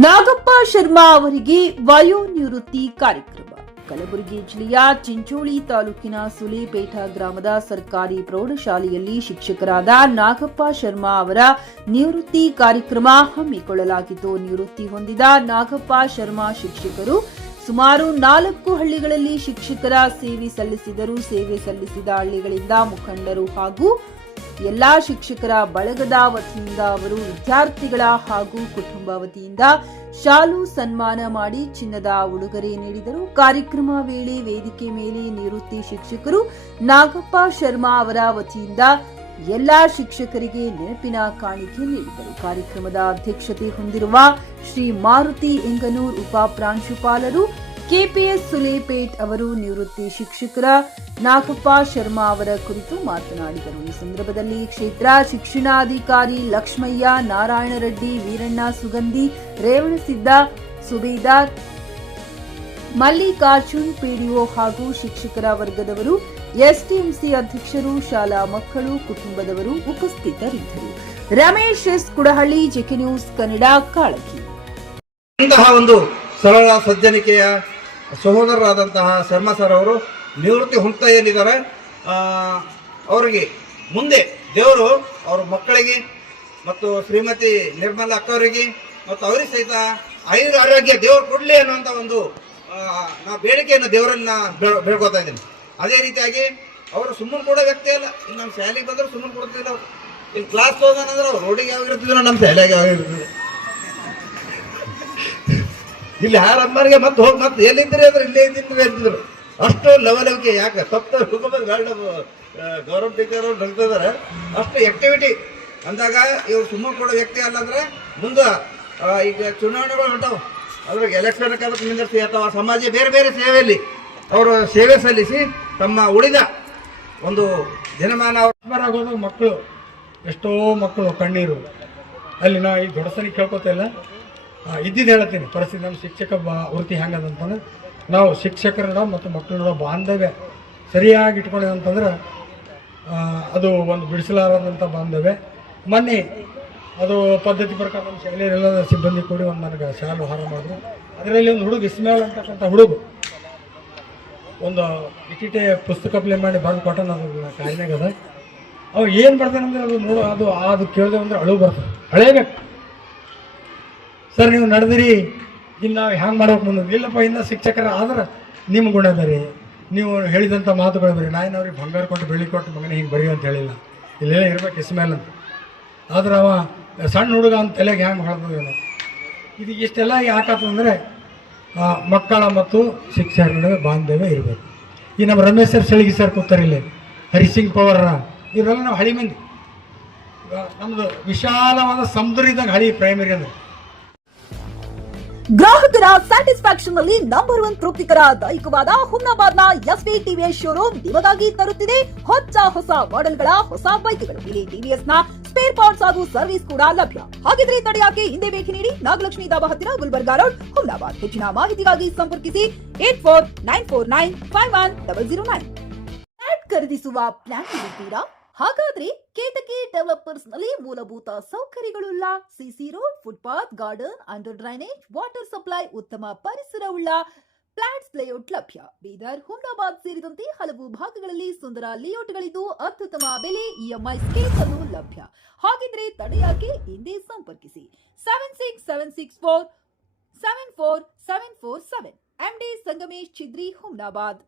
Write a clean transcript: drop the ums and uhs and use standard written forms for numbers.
ನಾಗಪ್ಪ ಶರ್ಮಾ ಅವರಿಗೆ ವಯೋನಿವೃತ್ತಿ ಕಾರ್ಯಕ್ರಮ. ಕಲಬುರಗಿ ಜಿಲ್ಲೆಯ ಚಿಂಚೋಳಿ ತಾಲೂಕಿನ ಸುಲೇಪೇಟ ಗ್ರಾಮದ ಸರ್ಕಾರಿ ಪ್ರೌಢಶಾಲೆಯಲ್ಲಿ ಶಿಕ್ಷಕರಾದ ನಾಗಪ್ಪ ಶರ್ಮಾ ಅವರ ನಿವೃತ್ತಿ ಕಾರ್ಯಕ್ರಮ ಹಮ್ಮಿಕೊಳ್ಳಲಾಗಿತ್ತು. ನಿವೃತ್ತಿ ಹೊಂದಿದ ನಾಗಪ್ಪ ಶರ್ಮಾ ಶಿಕ್ಷಕರು ಸುಮಾರು 4 ಹಳ್ಳಿಗಳಲ್ಲಿ ಶಿಕ್ಷಕರ ಸೇವೆ ಸಲ್ಲಿಸಿದರು. ಸೇವೆ ಸಲ್ಲಿಸಿದ ಹಳ್ಳಿಗಳಿಂದ ಮುಖಂಡರು ಹಾಗೂ ಎಲ್ಲಾ ಶಿಕ್ಷಕರ ಬಳಗದ ವತಿಯಿಂದ ಅವರು ವಿದ್ಯಾರ್ಥಿಗಳ ಹಾಗೂ ಕುಟುಂಬ ವತಿಯಿಂದ ಶಾಲು ಸನ್ಮಾನ ಮಾಡಿ ಚಿನ್ನದ ಉಡುಗೊರೆ ನೀಡಿದರು. ಕಾರ್ಯಕ್ರಮ ವೇಳೆ ವೇದಿಕೆ ಮೇಲೆ ನಿವೃತ್ತಿ ಶಿಕ್ಷಕರು ನಾಗಪ್ಪ ಶರ್ಮಾ ಅವರ ವತಿಯಿಂದ ಎಲ್ಲಾ ಶಿಕ್ಷಕರಿಗೆ ನೆನಪಿನ ಕಾಣಿಕೆ ನೀಡಿದರು. ಕಾರ್ಯಕ್ರಮದ ಅಧ್ಯಕ್ಷತೆ ಹೊಂದಿರುವ ಶ್ರೀ ಮಾರುತಿ ಎಂಗನೂರ್ ಉಪ ಪ್ರಾಂಶುಪಾಲರು ಕೆಪಿಎಸ್ ಸುಲೇಪೇಟ್ ಅವರು ನಿವೃತ್ತಿ ಶಿಕ್ಷಕರ ನಾಗಪ್ಪ ಶರ್ಮಾ ಅವರ ಕುರಿತು ಮಾತನಾಡಿದರು. ಈ ಸಂದರ್ಭದಲ್ಲಿ ಕ್ಷೇತ್ರ ಶಿಕ್ಷಣಾಧಿಕಾರಿ ಲಕ್ಷ್ಮಯ್ಯ, ನಾರಾಯಣ ರೆಡ್ಡಿ, ವೀರಣ್ಣ ಸುಗಂಧಿ, ರೇವಣಸಿದ್ದ, ಸುಬೇದಾರ್, ಮಲ್ಲಿಕಾರ್ಜುನ್, ಪಿಡಿಒ ಹಾಗೂ ಶಿಕ್ಷಕರ ವರ್ಗದವರು, ಎಸ್ಟಿಎಂಸಿ ಅಧ್ಯಕ್ಷರು, ಶಾಲಾ ಮಕ್ಕಳು, ಕುಟುಂಬದವರು ಉಪಸ್ಥಿತರಿದ್ದರು. Ramesh S Kudahalli, JK news Kannada, Kalagi. ಇಂತಹ ಒಂದು ಸರಳ ಸಜ್ಜನಿಕೆಯ ಸಹೋದರರಾದಂತಹ ಶರ್ಮಾ ಸರ್ ಅವರು ನಿವೃತ್ತಿ ಹೊಂದ್ತಾ ಏನಿದ್ದಾರೆ, ಅವರಿಗೆ ಮುಂದೆ ದೇವರು ಅವರ ಮಕ್ಕಳಿಗೆ ಮತ್ತು ಶ್ರೀಮತಿ ನಿರ್ಮಲಾ ಅಕ್ಕವರಿಗೆ ಮತ್ತು ಅವರಿಗೆ ಸಹಿತ ಆರೋಗ್ಯ ದೇವರು ಕೊಡಲಿ ಅನ್ನುವಂಥ ಒಂದು ನಾ ಬೇಡಿಕೆಯನ್ನು ದೇವರನ್ನ ಬೇಡ್ಕೋತಾ ಇದ್ದೀನಿ. ಅದೇ ರೀತಿಯಾಗಿ ಅವರು ಸುಮ್ಮನೆ ಕೊಡೋ ವ್ಯಕ್ತಿ ಅಲ್ಲ. ನಮ್ಮ ಶಾಲೆಗೆ ಬಂದ್ರೆ ಸುಮ್ಮನೆ ಕೊಡ್ತಿಲ್ಲ. ಅವರು ಇಲ್ಲಿ ಕ್ಲಾಸ್ ಹೋಗೋದಂದ್ರೆ ಅವ್ರು ರೋಡಿಗೆ ಯಾವಾಗಿರ್ತಿದ್ರು, ನಮ್ಮ ಶಾಲೆಗೆ ಯಾವಾಗಿರ್ತಿದ್ರು. ಇಲ್ಲಿ ಯಾರ ಅಮ್ಮರಿಗೆ ಮತ್ತೆ ಹೋಗಿ ಮತ್ತೆ ಎಲ್ಲಿದ್ರಿ ಅಂದ್ರೆ ಇಲ್ಲೇ ಇದ್ದಿದ್ರು ಅಂತಿದ್ರು. ಅಷ್ಟು ಲವಲವಿಕೆ ಯಾಕೆ ತಪ್ಪು ಗೌರವ್ ಟೀಚರ್ ಅವ್ರು ನಗ್ತಿದ್ದಾರೆ. ಅಷ್ಟು ಆಕ್ಟಿವಿಟಿ ಅಂದಾಗ ಇವ್ರು ಸುಮ್ಮನೆ ಕೊಡೋ ವ್ಯಕ್ತಿ ಅಲ್ಲ. ಅಂದ್ರೆ ಮುಂದೆ ಈಗ ಚುನಾವಣೆಗಳು ಹೊಂಟಾವು, ಅದ್ರಾಗ ಎಲೆಕ್ಷನ್ ಅದಕ್ಕೆ ನಿಂದಿರ್ಸಿ ಅಥವಾ ಸಮಾಜ ಬೇರೆ ಬೇರೆ ಸೇವೆಯಲ್ಲಿ ಅವರು ಸೇವೆ ಸಲ್ಲಿಸಿ ತಮ್ಮ ಉಳಿದ ಒಂದು ದಿನಮಾನ ಆಗೋದು ಮಕ್ಕಳು, ಎಷ್ಟೋ ಮಕ್ಕಳು ಕಣ್ಣೀರು. ಅಲ್ಲಿ ನಾ ಈ ದೊಡ್ಡಸನಿಗೆ ಕೇಳ್ಕೊತಾ ಇಲ್ಲ, ಇದ್ದಿದ್ದು ಹೇಳ್ತೀನಿ ಪರಿಸ್ಥಿತಿ. ನಮ್ಮ ಶಿಕ್ಷಕ ವೃತ್ತಿ ಹೆಂಗದಂತಂದ್ರೆ ನಾವು ಶಿಕ್ಷಕರ ಮತ್ತು ಮಕ್ಕಳ ಬಾಂಧವ್ಯ ಸರಿಯಾಗಿ ಇಟ್ಕೊಂಡಿದೆ ಅಂತಂದ್ರೆ ಅದು ಒಂದು ಬಿಡಿಸಲಾರದಂಥ ಬಾಂಧವ್ಯ. ಮೊನ್ನೆ ಅದು ಪದ್ಧತಿ ಪ್ರಕಾರ ನಮ್ಮ ಶಾಲೆಯಲ್ಲೆಲ್ಲ ಸಿಬ್ಬಂದಿ ಕೂಡಿ ಒಂದು ನನಗೆ ಶಾಲು ಹಾರ ಮಾಡಿದ್ರು. ಅದರಲ್ಲಿ ಒಂದು ಹುಡುಗ ಇಸ್ಮೇಲ್ ಅಂತಕ್ಕಂಥ ಹುಡುಗ ಒಂದು ಇಟಿಟೆ ಪುಸ್ತಕ ಪ್ಲೇ ಮಾಡಿ ಬರೆದು ಕೊಟ್ಟ ಅದು ಕಾಯಿನಾಗ ಅದ. ಅವು ಏನು ಬರ್ತಾನಂದ್ರೆ ಅದು ನೋಡು, ಅದು ಕೇಳಿದೆ ಅಂದ್ರೆ ಅಳು ಬರ್ತದೆ, ಅಳೇಬೇಕು. ಸರ್ ನೀವು ನಡೆದಿರಿ, ಇನ್ನು ನಾವು ಹ್ಯಾಂಗೆ ಮಾಡೋಕೆ ಮುಂದೆ ಇಲ್ಲಪ್ಪ, ಇನ್ನು ಶಿಕ್ಷಕರ ಆದ್ರೆ ನಿಮ್ಮ ಗುಣ ಬರೀ, ನೀವು ಹೇಳಿದಂಥ ಮಾತುಗಳು ಬರೀ. ನಾನು ಅವ್ರಿಗೆ ಬಂಗಾರ ಕೊಟ್ಟು ಬೆಳ್ಳಿ ಕೊಟ್ಟು ಮಗನೇ ಹಿಂಗೆ ಬರೀ ಅಂತ ಹೇಳಿಲ್ಲ, ಇಲ್ಲೆಲ್ಲ ಇರ್ಬೇಕು ಇಸ್ಮೇಲೆ ಅಂತ. ಆದ್ರೆ ಅವ ಸಣ್ಣ ಹುಡುಗ ಅಂತ ತಲೆಗೆ ಹ್ಯಾಂಗೆ ಹೇಳ್ಬೋದು. ಇದು ಇಷ್ಟೆಲ್ಲ ಯಾಕಂತಂದರೆ ಮಕ್ಕಳ ಮತ್ತು ಶಿಕ್ಷಕರ ನಡುವೆ ಬಾಂಧವ್ಯ ಇರಬೇಕು. ಈ ನಮ್ಮ ರಮೇಶ್ ಸರ್ ಸೆಳಗಿ ಸರ್ ಕೂತಾರಿಲ್ಲ, ಹರಿಸಿಂಗ್ ಪವರ್, ಇವರೆಲ್ಲ ನಾವು ಹಳಿ ಮಂದಿ. ನಮ್ಮದು ವಿಶಾಲವಾದ ಸಮುದ್ರ ಇದ್ದಾಗ ಹಳಿ ಪ್ರೈಮರಿ ಅಂದರೆ ಗ್ರಾಹಕರ ಸ್ಯಾಟಿಸ್ಫ್ಯಾಕ್ಷನ್ ನಲ್ಲಿ ನಂಬರ್ 1 ತೃಪ್ತಿಕರ ದೈಹಿಕವಾದ ಹುಮ್ನಾಬಾದ್ನ ಎಸ್ವಿ ಟಿವಿಎಸ್ ಶೋರೂಮ್ ನಿಮಗಾಗಿ ತರುತ್ತಿದೆ ಹೊಸ ಮಾಡೆಲ್ಗಳ ಹೊಸ ಬೈಕ್ಗಳು. ಇಲ್ಲಿ ಟಿವಿಎಸ್ ನ ಸ್ಪೇರ್ ಪಾರ್ಟ್ಸ್ ಹಾಗೂ ಸರ್ವಿಸ್ ಕೂಡ ಲಭ್ಯ. ಹಾಗಿದ್ರೆ ತಡೆಯಾಕೆ ಹಿಂದೆ ಭೇಟಿ ನೀಡಿ ನಾಗಲಕ್ಷ್ಮಿ ದಾಬಾ ಹತ್ತಿರ ಗುಲ್ಬರ್ಗಾ ರೋಡ್, ಹುಮ್ನಾಬಾದ್. ಹೆಚ್ಚಿನ ಮಾಹಿತಿಗಾಗಿ ಸಂಪರ್ಕಿಸಿ 8494951009. ಫ್ಲಾಟ್ ಖರೀದಿಸುವ ಪ್ಲಾನ್ ಇರುತ್ತೀರಾ? ಹಾಗಾದ್ರೆ ಕೇತಕಿ ಡೆವಲಪರ್ಸ್ ನಲ್ಲಿ ಮೂಲಭೂತ ಸೌಕರ್ಯಗಳುಳ್ಳ CC road, footpath, garden, under drainage, water supply, ಉತ್ತಮ ಪರಿಸರವುಳ್ಳ ಫ್ಲಾಟ್ಸ್ ಲೇಔಟ್ ಲಭ್ಯ. ಬೀದರ್, ಹುಮ್ನಾಬಾದ್ ಸೇರಿದಂತೆ ಹಲವು ಭಾಗಗಳಲ್ಲಿ ಸುಂದರ ಲೇಔಟ್ಗಳಿದ್ದು ಅತ್ಯುತ್ತಮ ಬೆಲೆ, ಇಎಂಐ ಸ್ಕೀಮ್ ಅನ್ನು ಲಭ್ಯ. ಹಾಗಿದ್ರೆ ತಡೆಯಾಕೆ ಹಿಂದೆ ಸಂಪರ್ಕಿಸಿ 7676474747. MD ಸಂಗಮೇಶ್ ಚಿದ್ರಿ, ಹುಮ್ನಾಬಾದ್.